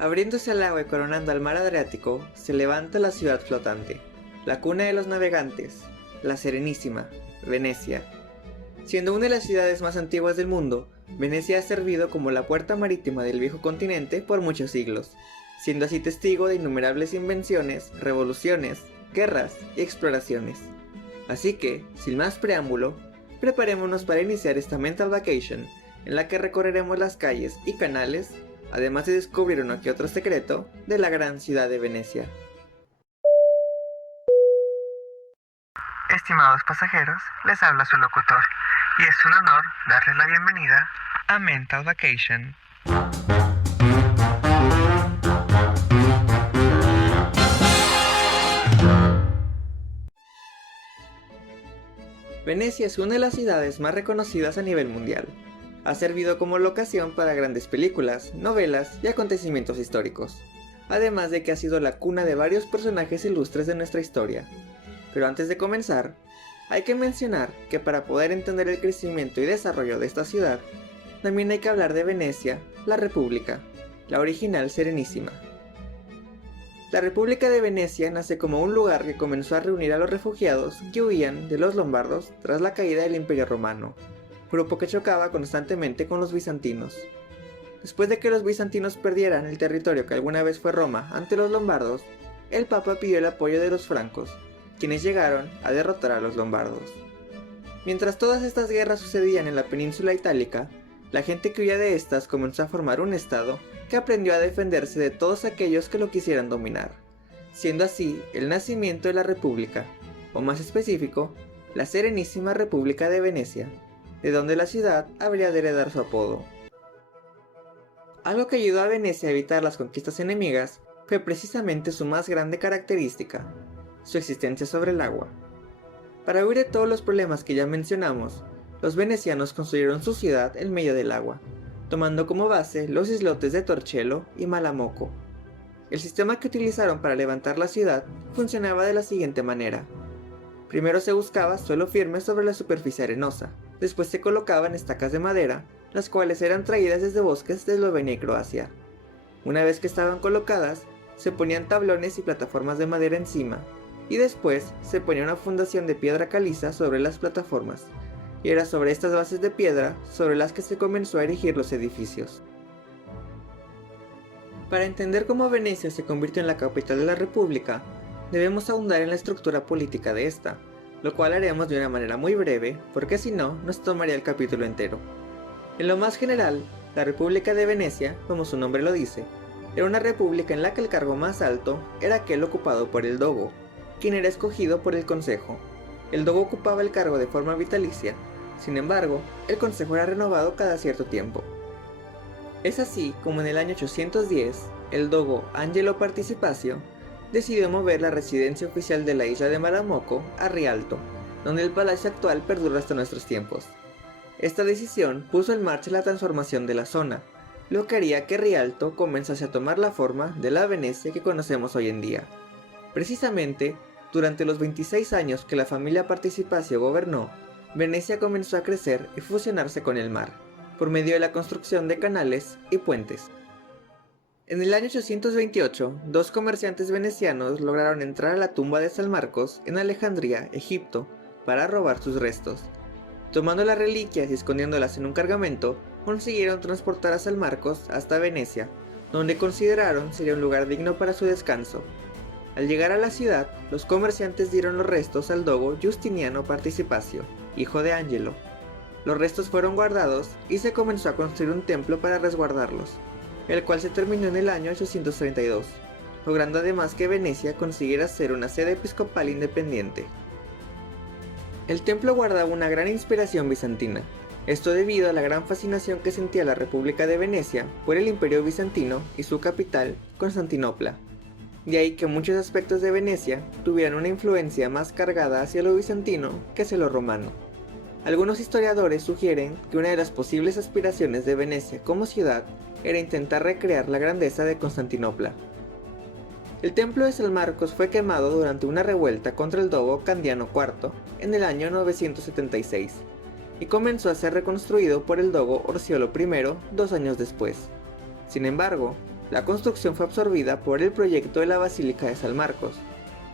Abriéndose al agua y coronando al mar Adriático, se levanta la ciudad flotante, la cuna de los navegantes, la Serenísima, Venecia. Siendo una de las ciudades más antiguas del mundo, Venecia ha servido como la puerta marítima del viejo continente por muchos siglos, siendo así testigo de innumerables invenciones, revoluciones, guerras y exploraciones. Así que, sin más preámbulo, preparémonos para iniciar esta Mental Vacation, en la que recorreremos las calles y canales, además de descubrir uno que otro secreto de la gran ciudad de Venecia. Estimados pasajeros, les habla su locutor, y es un honor darles la bienvenida a Mental Vacation. Venecia es una de las ciudades más reconocidas a nivel mundial. Ha servido como locación para grandes películas, novelas y acontecimientos históricos, además de que ha sido la cuna de varios personajes ilustres de nuestra historia. Pero antes de comenzar, hay que mencionar que para poder entender el crecimiento y desarrollo de esta ciudad, también hay que hablar de Venecia, la República, la original Serenísima. La República de Venecia nace como un lugar que comenzó a reunir a los refugiados que huían de los lombardos tras la caída del Imperio Romano, grupo que chocaba constantemente con los bizantinos. Después de que los bizantinos perdieran el territorio que alguna vez fue Roma ante los lombardos, el Papa pidió el apoyo de los francos, quienes llegaron a derrotar a los lombardos. Mientras todas estas guerras sucedían en la península itálica, la gente que huía de estas comenzó a formar un estado que aprendió a defenderse de todos aquellos que lo quisieran dominar, siendo así el nacimiento de la República, o más específico, la Serenísima República de Venecia, de donde la ciudad habría de heredar su apodo. Algo que ayudó a Venecia a evitar las conquistas enemigas fue precisamente su más grande característica, su existencia sobre el agua. Para huir de todos los problemas que ya mencionamos, los venecianos construyeron su ciudad en medio del agua, tomando como base los islotes de Torcello y Malamocco. El sistema que utilizaron para levantar la ciudad funcionaba de la siguiente manera. Primero se buscaba suelo firme sobre la superficie arenosa, después se colocaban estacas de madera, las cuales eran traídas desde bosques de Eslovenia y Croacia. Una vez que estaban colocadas, se ponían tablones y plataformas de madera encima, y después se ponía una fundación de piedra caliza sobre las plataformas, y era sobre estas bases de piedra sobre las que se comenzó a erigir los edificios. Para entender cómo Venecia se convirtió en la capital de la República, debemos ahondar en la estructura política de esta, lo cual haremos de una manera muy breve, porque si no, nos tomaría el capítulo entero. En lo más general, la República de Venecia, como su nombre lo dice, era una república en la que el cargo más alto era aquel ocupado por el dogo, quien era escogido por el consejo. El dogo ocupaba el cargo de forma vitalicia, sin embargo, el consejo era renovado cada cierto tiempo. Es así como en el año 810, el dogo Angelo Participacio decidió mover la residencia oficial de la isla de Malamocco a Rialto, donde el palacio actual perdura hasta nuestros tiempos. Esta decisión puso en marcha la transformación de la zona, lo que haría que Rialto comenzase a tomar la forma de la Venecia que conocemos hoy en día. Precisamente, durante los 26 años que la familia Participacio gobernó, Venecia comenzó a crecer y fusionarse con el mar, por medio de la construcción de canales y puentes. En el año 828, dos comerciantes venecianos lograron entrar a la tumba de San Marcos en Alejandría, Egipto, para robar sus restos. Tomando las reliquias y escondiéndolas en un cargamento, consiguieron transportar a San Marcos hasta Venecia, donde consideraron sería un lugar digno para su descanso. Al llegar a la ciudad, los comerciantes dieron los restos al dogo Justiniano Participacio, hijo de Angelo. Los restos fueron guardados y se comenzó a construir un templo para resguardarlos, el cual se terminó en el año 832, logrando además que Venecia consiguiera ser una sede episcopal independiente. El templo guardaba una gran inspiración bizantina, esto debido a la gran fascinación que sentía la República de Venecia por el Imperio Bizantino y su capital, Constantinopla. De ahí que muchos aspectos de Venecia tuvieran una influencia más cargada hacia lo bizantino que hacia lo romano. Algunos historiadores sugieren que una de las posibles aspiraciones de Venecia como ciudad era intentar recrear la grandeza de Constantinopla. El templo de San Marcos fue quemado durante una revuelta contra el dogo Candiano IV en el año 976 y comenzó a ser reconstruido por el dogo Orseolo I 2 años después. Sin embargo, la construcción fue absorbida por el proyecto de la Basílica de San Marcos,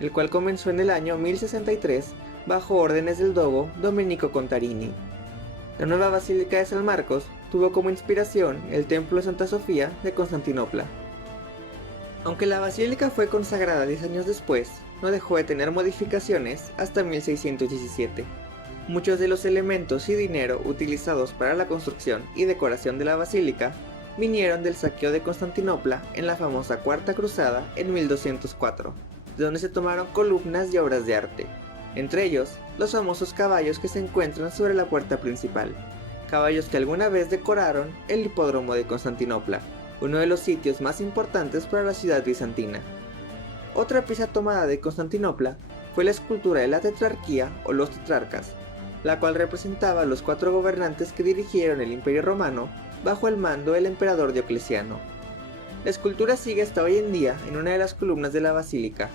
el cual comenzó en el año 1063 bajo órdenes del dogo Domenico Contarini. La nueva Basílica de San Marcos tuvo como inspiración el Templo de Santa Sofía de Constantinopla. Aunque la basílica fue consagrada 10 años después, no dejó de tener modificaciones hasta 1617. Muchos de los elementos y dinero utilizados para la construcción y decoración de la basílica vinieron del saqueo de Constantinopla en la famosa Cuarta Cruzada en 1204, de donde se tomaron columnas y obras de arte, entre ellos los famosos caballos que se encuentran sobre la puerta principal, caballos que alguna vez decoraron el hipódromo de Constantinopla, uno de los sitios más importantes para la ciudad bizantina. Otra pieza tomada de Constantinopla fue la escultura de la tetrarquía o los tetrarcas, la cual representaba a los 4 gobernantes que dirigieron el Imperio Romano bajo el mando del emperador Diocleciano. La escultura sigue hasta hoy en día en una de las columnas de la basílica,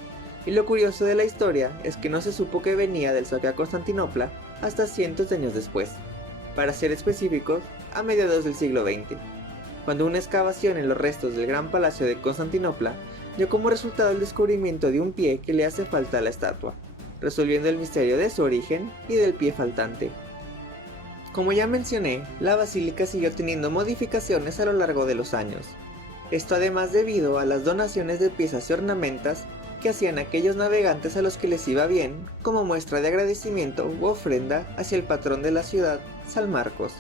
y lo curioso de la historia es que no se supo que venía del saqueo a Constantinopla hasta cientos de años después, para ser específicos, a mediados del siglo XX, cuando una excavación en los restos del Gran Palacio de Constantinopla dio como resultado el descubrimiento de un pie que le hace falta a la estatua, resolviendo el misterio de su origen y del pie faltante. Como ya mencioné, la basílica siguió teniendo modificaciones a lo largo de los años. Esto además debido a las donaciones de piezas y ornamentas que hacían aquellos navegantes a los que les iba bien, como muestra de agradecimiento u ofrenda hacia el patrón de la ciudad, San Marcos.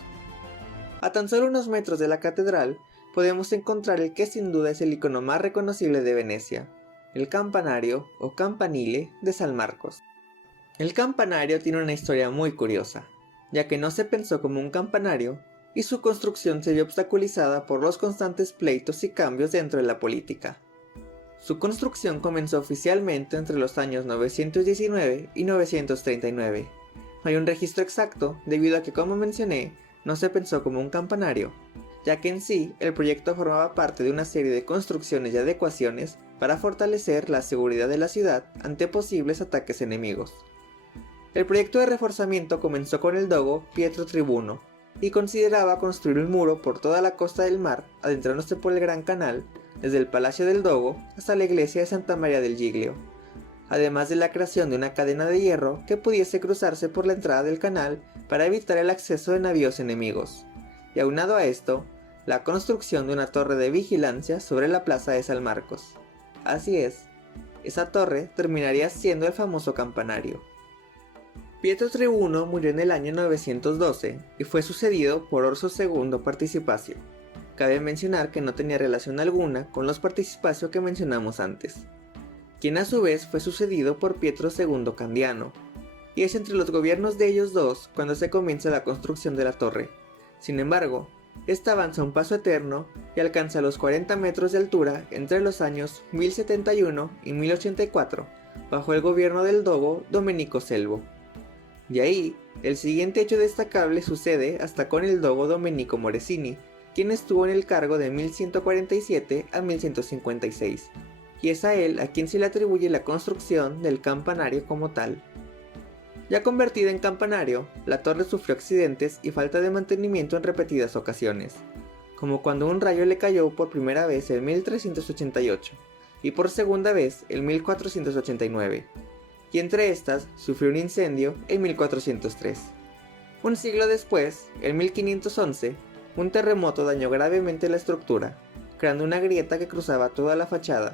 A tan solo unos metros de la catedral podemos encontrar el que sin duda es el icono más reconocible de Venecia, el campanario o campanile de San Marcos. El campanario tiene una historia muy curiosa, ya que no se pensó como un campanario y su construcción se vio obstaculizada por los constantes pleitos y cambios dentro de la política. Su construcción comenzó oficialmente entre los años 919 y 939. No hay un registro exacto debido a que, como mencioné, no se pensó como un campanario, ya que en sí el proyecto formaba parte de una serie de construcciones y adecuaciones para fortalecer la seguridad de la ciudad ante posibles ataques enemigos. El proyecto de reforzamiento comenzó con el dogo Pietro Tribuno y consideraba construir un muro por toda la costa del mar, adentrándose por el Gran Canal, desde el Palacio del Dogo hasta la iglesia de Santa María del Giglio, además de la creación de una cadena de hierro que pudiese cruzarse por la entrada del canal para evitar el acceso de navíos enemigos, y aunado a esto, la construcción de una torre de vigilancia sobre la plaza de San Marcos. Así es, esa torre terminaría siendo el famoso campanario. Pietro Tribuno murió en el año 912 y fue sucedido por Orso II Participacio. Cabe mencionar que no tenía relación alguna con los Participacio que mencionamos antes, quien a su vez fue sucedido por Pietro II Candiano, y es entre los gobiernos de ellos dos cuando se comienza la construcción de la torre. Sin embargo, esta avanza un paso eterno y alcanza los 40 metros de altura entre los años 1071 y 1084, bajo el gobierno del dogo Domenico Selvo. De ahí, el siguiente hecho destacable sucede hasta con el dogo Domenico Moresini, quien estuvo en el cargo de 1147 a 1156, y es a él a quien se le atribuye la construcción del campanario como tal. Ya convertida en campanario, la torre sufrió accidentes y falta de mantenimiento en repetidas ocasiones, como cuando un rayo le cayó por primera vez en 1388 y por segunda vez en 1489, y entre estas sufrió un incendio en 1403. Un siglo después, en 1511, un terremoto dañó gravemente la estructura, creando una grieta que cruzaba toda la fachada,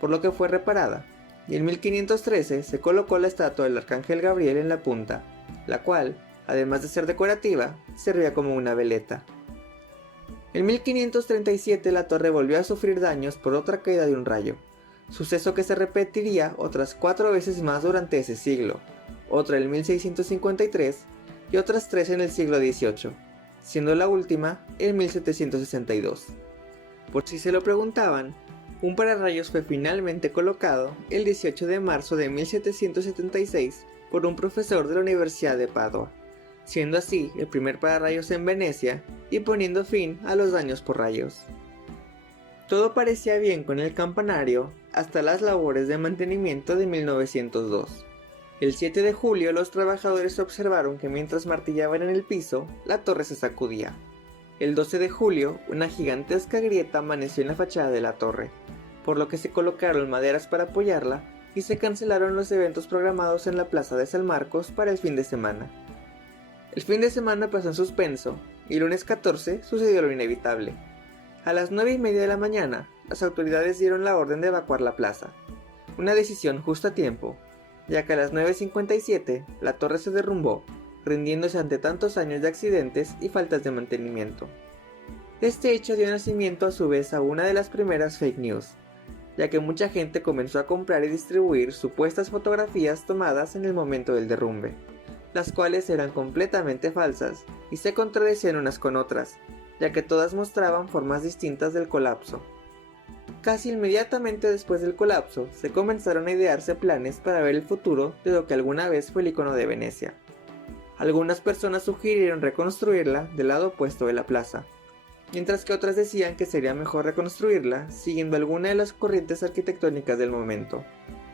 por lo que fue reparada, y en 1513 se colocó la estatua del Arcángel Gabriel en la punta, la cual, además de ser decorativa, servía como una veleta. En 1537 la torre volvió a sufrir daños por otra caída de un rayo, suceso que se repetiría otras 4 veces más durante ese siglo, otra en 1653 y otras 3 en el siglo XVIII, siendo la última en 1762. Por si se lo preguntaban, un pararrayos fue finalmente colocado el 18 de marzo de 1776 por un profesor de la Universidad de Padua, siendo así el primer pararrayos en Venecia y poniendo fin a los daños por rayos. Todo parecía bien con el campanario hasta las labores de mantenimiento de 1902. El 7 de julio los trabajadores observaron que mientras martillaban en el piso, la torre se sacudía. El 12 de julio, una gigantesca grieta amaneció en la fachada de la torre, por lo que se colocaron maderas para apoyarla y se cancelaron los eventos programados en la plaza de San Marcos para el fin de semana. El fin de semana pasó en suspenso y el lunes 14 sucedió lo inevitable. A las 9:30 de la mañana, las autoridades dieron la orden de evacuar la plaza, una decisión justo a tiempo, ya que a las 9:57 la torre se derrumbó, rindiéndose ante tantos años de accidentes y faltas de mantenimiento. Este hecho dio nacimiento a su vez a una de las primeras fake news, ya que mucha gente comenzó a comprar y distribuir supuestas fotografías tomadas en el momento del derrumbe, las cuales eran completamente falsas y se contradecían unas con otras, ya que todas mostraban formas distintas del colapso. Casi inmediatamente después del colapso, se comenzaron a idearse planes para ver el futuro de lo que alguna vez fue el icono de Venecia. Algunas personas sugirieron reconstruirla del lado opuesto de la plaza, mientras que otras decían que sería mejor reconstruirla siguiendo alguna de las corrientes arquitectónicas del momento.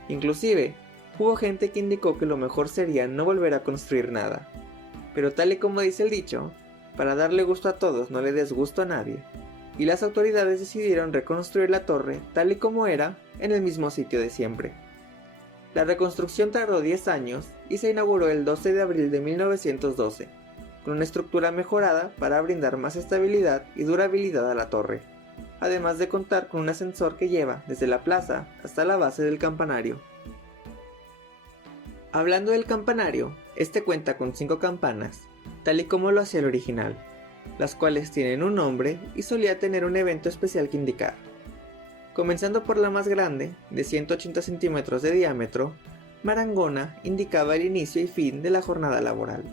Inclusive, hubo gente que indicó que lo mejor sería no volver a construir nada. Pero tal y como dice el dicho, para darle gusto a todos no le des gusto a nadie, y las autoridades decidieron reconstruir la torre tal y como era en el mismo sitio de siempre. La reconstrucción tardó 10 años y se inauguró el 12 de abril de 1912, con una estructura mejorada para brindar más estabilidad y durabilidad a la torre, además de contar con un ascensor que lleva desde la plaza hasta la base del campanario. Hablando del campanario, este cuenta con 5 campanas, tal y como lo hacía el original, las cuales tienen un nombre y solía tener un evento especial que indicar. Comenzando por la más grande, de 180 centímetros de diámetro, Marangona indicaba el inicio y fin de la jornada laboral.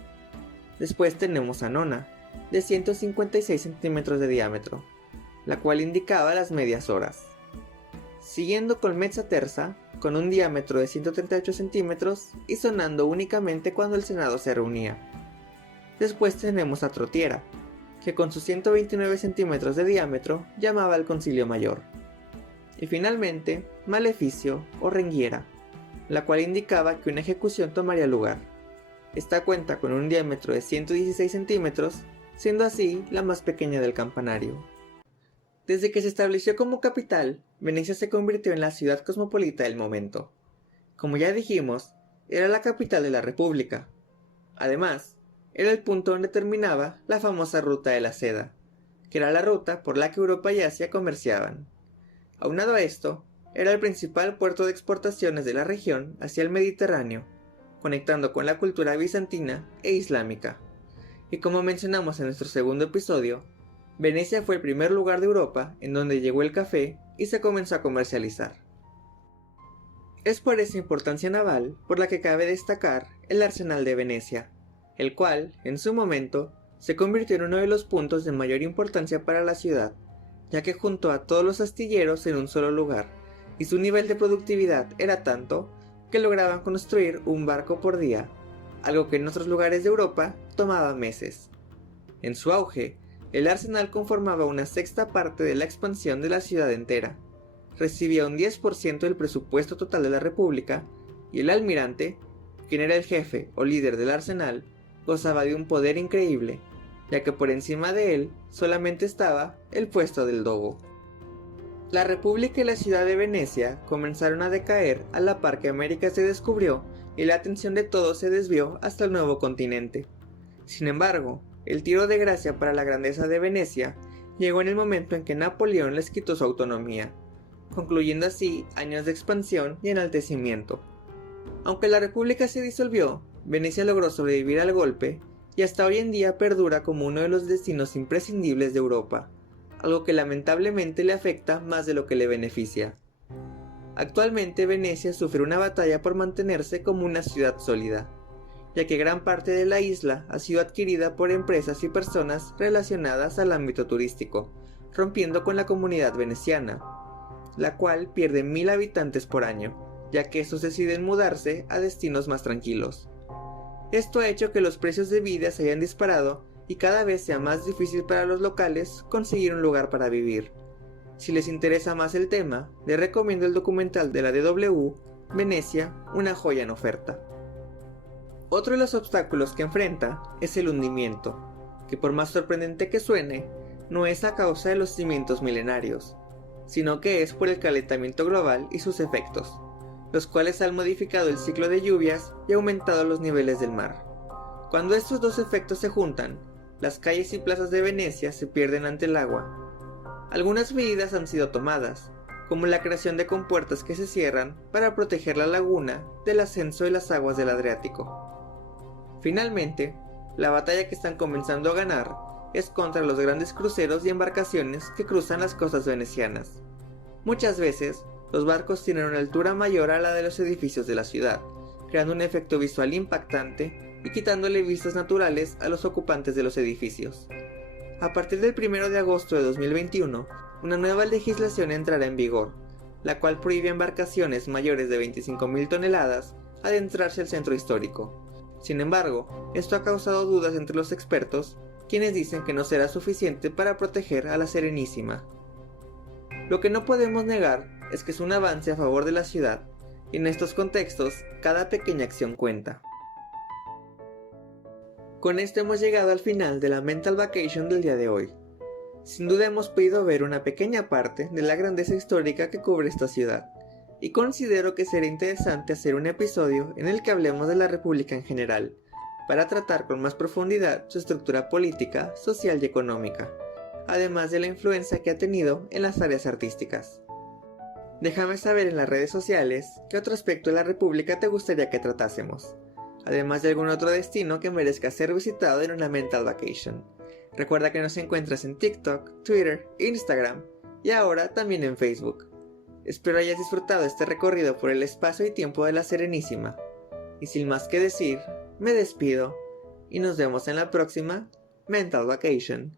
Después tenemos a Nona, de 156 centímetros de diámetro, la cual indicaba las medias horas. Siguiendo con Mezza Terza, con un diámetro de 138 centímetros y sonando únicamente cuando el Senado se reunía. Después tenemos a Trotiera, que con sus 129 centímetros de diámetro llamaba al Concilio Mayor. Y finalmente, Maleficio o Ringhiera, la cual indicaba que una ejecución tomaría lugar. Esta cuenta con un diámetro de 116 centímetros, siendo así la más pequeña del campanario. Desde que se estableció como capital, Venecia se convirtió en la ciudad cosmopolita del momento. Como ya dijimos, era la capital de la República. Además, era el punto donde terminaba la famosa Ruta de la Seda, que era la ruta por la que Europa y Asia comerciaban. Aunado a esto, era el principal puerto de exportaciones de la región hacia el Mediterráneo, conectando con la cultura bizantina e islámica. Y como mencionamos en nuestro segundo episodio, Venecia fue el primer lugar de Europa en donde llegó el café y se comenzó a comercializar. Es por esa importancia naval por la que cabe destacar el Arsenal de Venecia, el cual, en su momento, se convirtió en uno de los puntos de mayor importancia para la ciudad, ya que juntó a todos los astilleros en un solo lugar, y su nivel de productividad era tanto que lograban construir un barco por día, algo que en otros lugares de Europa tomaba meses. En su auge, el arsenal conformaba una sexta parte de la expansión de la ciudad entera, recibía un 10% del presupuesto total de la República, y el almirante, quien era el jefe o líder del arsenal, gozaba de un poder increíble, ya que por encima de él solamente estaba el puesto del dogo. La República y la ciudad de Venecia comenzaron a decaer a la par que América se descubrió y la atención de todos se desvió hasta el nuevo continente. Sin embargo, el tiro de gracia para la grandeza de Venecia llegó en el momento en que Napoleón les quitó su autonomía, concluyendo así años de expansión y enaltecimiento. Aunque la República se disolvió, Venecia logró sobrevivir al golpe y hasta hoy en día perdura como uno de los destinos imprescindibles de Europa, algo que lamentablemente le afecta más de lo que le beneficia. Actualmente Venecia sufre una batalla por mantenerse como una ciudad sólida, ya que gran parte de la isla ha sido adquirida por empresas y personas relacionadas al ámbito turístico, rompiendo con la comunidad veneciana, la cual pierde 1000 habitantes por año, ya que estos deciden mudarse a destinos más tranquilos. Esto ha hecho que los precios de vida se hayan disparado y cada vez sea más difícil para los locales conseguir un lugar para vivir. Si les interesa más el tema, les recomiendo el documental de la DW, Venecia, una joya en oferta. Otro de los obstáculos que enfrenta es el hundimiento, que por más sorprendente que suene, no es a causa de los cimientos milenarios, sino que es por el calentamiento global y sus efectos, los cuales han modificado el ciclo de lluvias y aumentado los niveles del mar. Cuando estos dos efectos se juntan, las calles y plazas de Venecia se pierden ante el agua. Algunas medidas han sido tomadas, como la creación de compuertas que se cierran para proteger la laguna del ascenso de las aguas del Adriático. Finalmente, la batalla que están comenzando a ganar es contra los grandes cruceros y embarcaciones que cruzan las costas venecianas. Muchas veces, los barcos tienen una altura mayor a la de los edificios de la ciudad, creando un efecto visual impactante y quitándole vistas naturales a los ocupantes de los edificios. A partir del 1 de agosto de 2021, una nueva legislación entrará en vigor, la cual prohíbe a embarcaciones mayores de 25.000 toneladas adentrarse al centro histórico. Sin embargo, esto ha causado dudas entre los expertos, quienes dicen que no será suficiente para proteger a la Serenísima. Lo que no podemos negar es que es un avance a favor de la ciudad, y en estos contextos, cada pequeña acción cuenta. Con esto hemos llegado al final de la Mental Vacation del día de hoy. Sin duda hemos podido ver una pequeña parte de la grandeza histórica que cubre esta ciudad, y considero que será interesante hacer un episodio en el que hablemos de la República en general, para tratar con más profundidad su estructura política, social y económica, además de la influencia que ha tenido en las áreas artísticas. Déjame saber en las redes sociales qué otro aspecto de la República te gustaría que tratásemos, además de algún otro destino que merezca ser visitado en una Mental Vacation. Recuerda que nos encuentras en TikTok, Twitter, Instagram y ahora también en Facebook. Espero hayas disfrutado este recorrido por el espacio y tiempo de la Serenísima. Y sin más que decir, me despido y nos vemos en la próxima Mental Vacation.